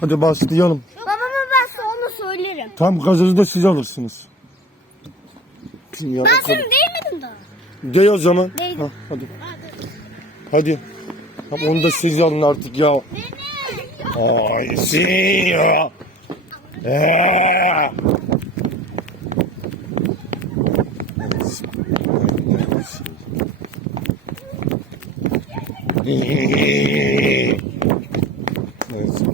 Hadi başlayalım. Babama ben onu söylerim. Tam gazozı da siz alırsınız. Ya, Ben seni değmedim daha. De o zaman. Değdim. Ha, hadi. Hadi. Tamam, onu da siz alın artık ya. Ay si ya. Ee. Neyse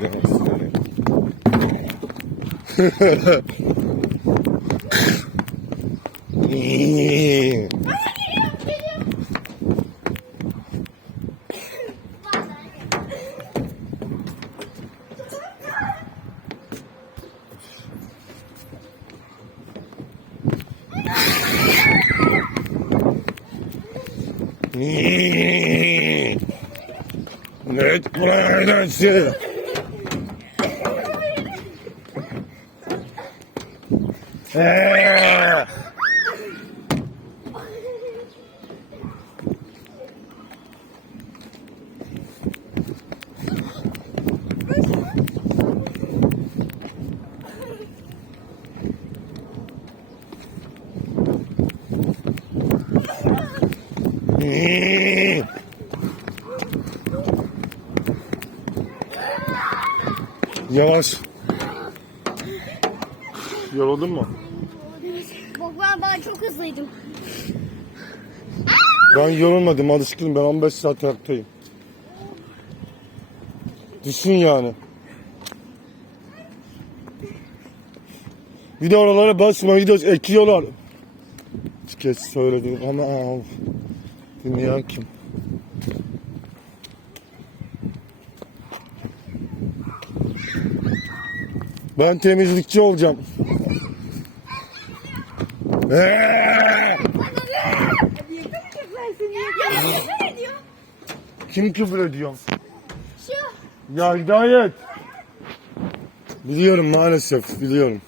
bunu ya edemezsin. İyi. İyi. Evet buraya gelsin. Eee. İyi. Yavaş. Yoruldun mu? Bak ben, ben çok hızlıydım. Ben yorulmadım alışkınım ben 15 saat ayaktayım. Düşün yani. Bir de oralara basma gidiyoruz ekiyorlar. Kez söyledim ama dinleyen kim? Ben temizlikçi olacağım. Eee! ne diyor? Kim küfür ediyor? Şu. Ya Hidayet. Biliyorum maalesef biliyorum.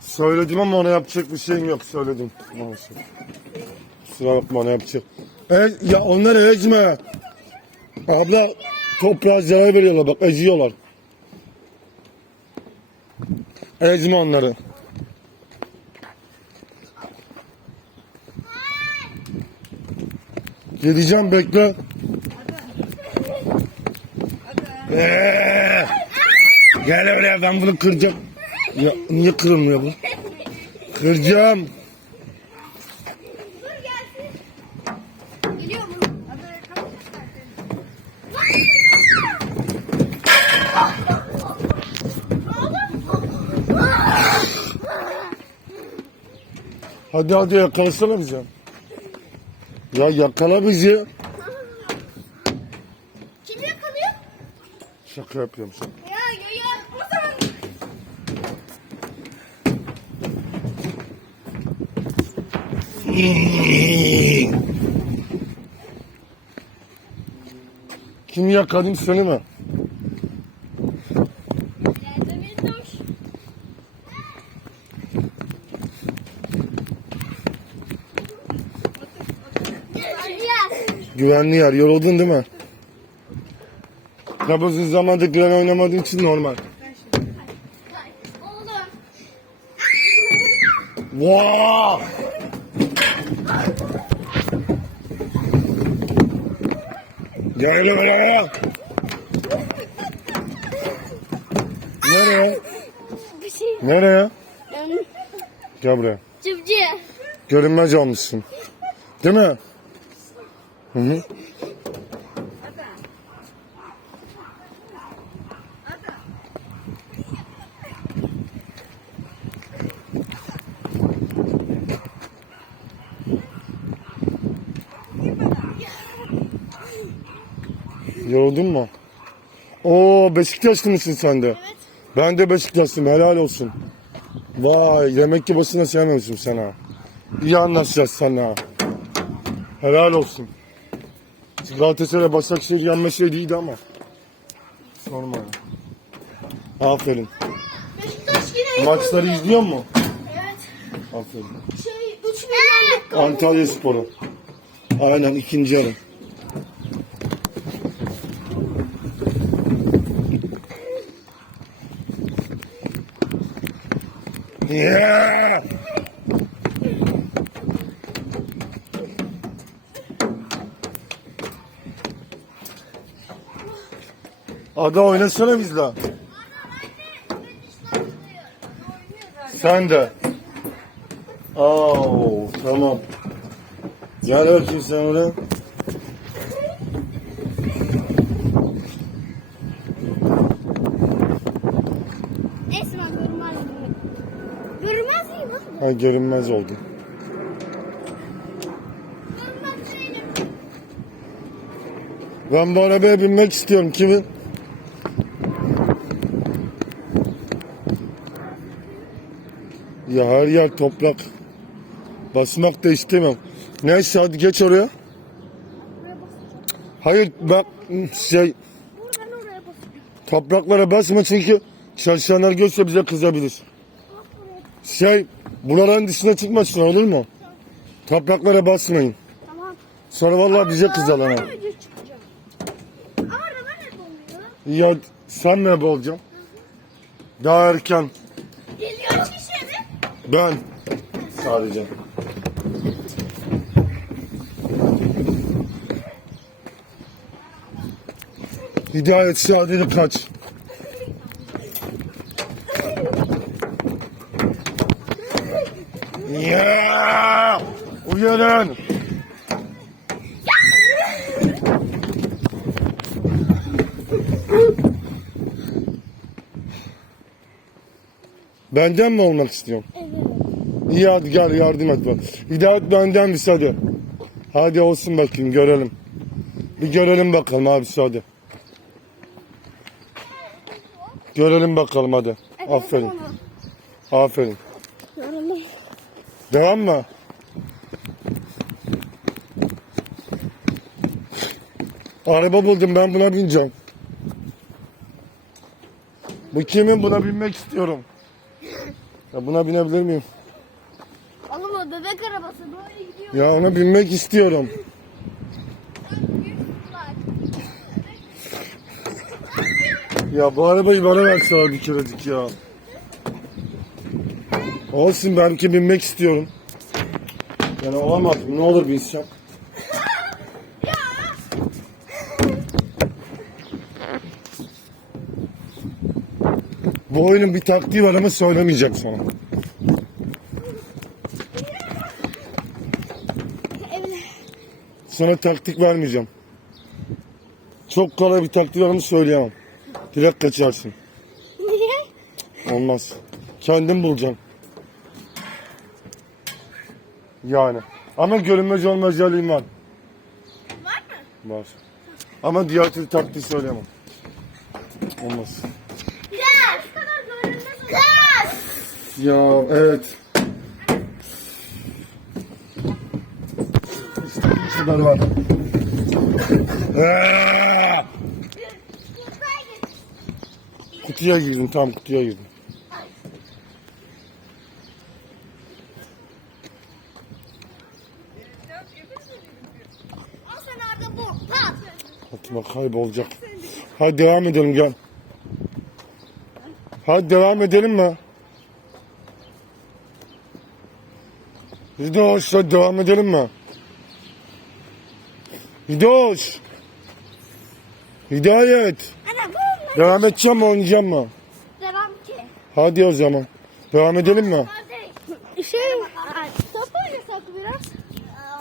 Söyledim ama ona yapacak bir şeyim yok söyledim maalesef. Kusura bakma ona yapacak. E, ya onları ezme. Abla toprağa zarar veriyorlar bak eziyorlar. Ezme onları. Geleceğim bekle. Ee, gel buraya ben bunu kıracağım. Ya, niye kırılmıyor bu? Kıracağım. Hadi hadi yakalasana bizi. Ya yakala bizi. Kim yakalıyor? Şaka yapıyorum şaka. Ya ya ya. O zaman. Kim yakalayayım seni mi? Güvenli yer. Yoruldun değil mi? Tabi uzun zamandır Glen oynamadığın için normal. Oğlum. Wow! Gel buraya. Nereye? Bir şey. Nereye? Gel buraya. Cıvcı. Görünmez olmuşsun. Değil mi? Hı hı. Yoruldun mu? Oo Beşiktaşlı mısın sen de? Evet. Ben de Beşiktaşlıyım helal olsun. Vay demek ki başına sevmemişim sana. İyi anlaşacağız sana. Helal olsun. Galatasaray Başakşehir yenmeseydi iyiydi ama. Sorma. Aferin. Maçları izliyor mu? Evet. Aferin. Şey Antalya Sporu. Aynen ikinci yarı. Yeah! Ada oynasana bizle. Sen de. Oo, tamam. Gel bakayım sen oraya. Esma miyim? Görmez miyim abi? Ha görünmez oldu. Ben bu arabaya binmek istiyorum. Kimin? Ya her yer toprak. Basmak da istemem. Neyse hadi geç oraya. Hayır bak şey topraklara basma çünkü çalışanlar görse bize kızabilir. Şey buraların dışına çıkmasın olur mu? Topraklara basmayın. Tamam. Sonra vallahi bize kızarlar. Ama araba ne oluyor? Ya sen ne olacaksın? Daha erken. Ben sadece. Hidayet Şadi'ni kaç. Ya! Uyanın! Benden mi olmak istiyorsun? Evet. İyi hadi gel yardım et bak. Hidayet bendenmiş hadi. Hadi olsun bakayım görelim. Bir görelim bakalım abi hadi. Görelim bakalım hadi. Aferin. Aferin. Devam mı? Araba buldum ben buna bineceğim. Bu kimin buna binmek istiyorum. Ya buna binebilir miyim? Oğlum o bebek arabası böyle gidiyor. Ya ona binmek istiyorum. Ya bu arabayı bana verseler bir kerecik ya. Olsun belki binmek istiyorum. Yani olamaz? Ne olur binsem. Bu oyunun bir taktiği var ama söylemeyeceğim sana. Sana taktik vermeyeceğim. Çok kolay bir taktik var ama söyleyemem. Direkt kaçarsın. Niye? Olmaz. Kendin bulacaksın. Yani. Ama görünmez olma özelliğim var. Var mı? Var. Ama diğer türlü taktiği söyleyemem. Olmaz. Ya evet. İşte kadar var. Aa! Kutuya girdim tam kutuya girdim. Atma kaybolacak. Hadi devam edelim gel. Hadi devam edelim mi? Hadi devam edelim mi? Hidoş. Hidayet. Ana bu. Devam edeceğim mi oynayacağım mı? Devam ki. Hadi o zaman. Devam edelim mi? Şey, top oynasak biraz.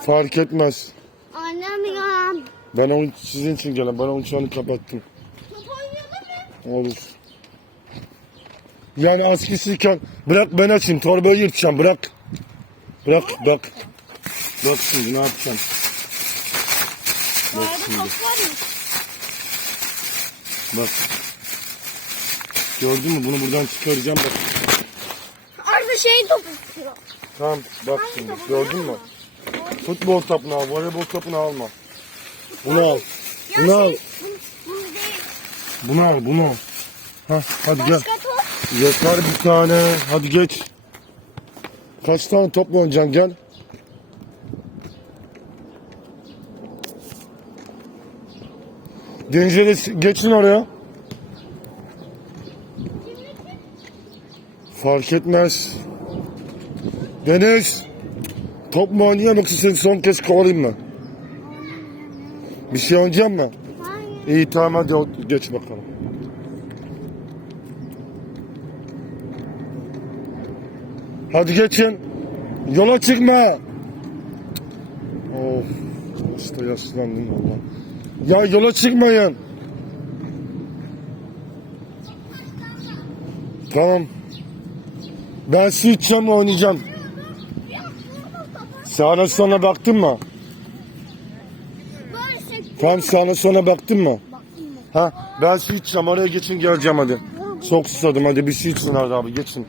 Fark etmez. Annem ya. Ben onu sizin için gelen. Ben onun çanı kapattım. Top oynayalım mı? Olur. Yani askısıyken bırak ben açayım torbayı yırtacağım bırak. Bırak bak. Bak şimdi ne yapacağım. Bak şimdi bak. Gördün mü bunu buradan çıkaracağım bak. Orada şey top istiyor. Tamam bak şimdi gördün mü? Futbol topunu al, voleybol topunu alma. Bunu al. Bunu al. Değil. Bunu al, bunu al. Hah, hadi gel. Yeter bir tane. Hadi geç. Kaç tane topla oynayacaksın gel. De geçin oraya. Fark etmez. Deniz. Top mu oynayayım yoksa seni son kez kovalayayım mı? Bir şey oynayacak mı? Hayır. İyi tamam hadi geç bakalım. Hadi geçin. Yola çıkma. Of. Hasta yaslandım valla. Ya yola çıkmayın. Tamam. Ben su içeceğim oynayacağım. Sağına sonra baktın mı? Tamam sağına sonra baktın mı? Ha ben su içeceğim oraya geçin geleceğim hadi. Çok susadım hadi bir su için hadi abi geçin.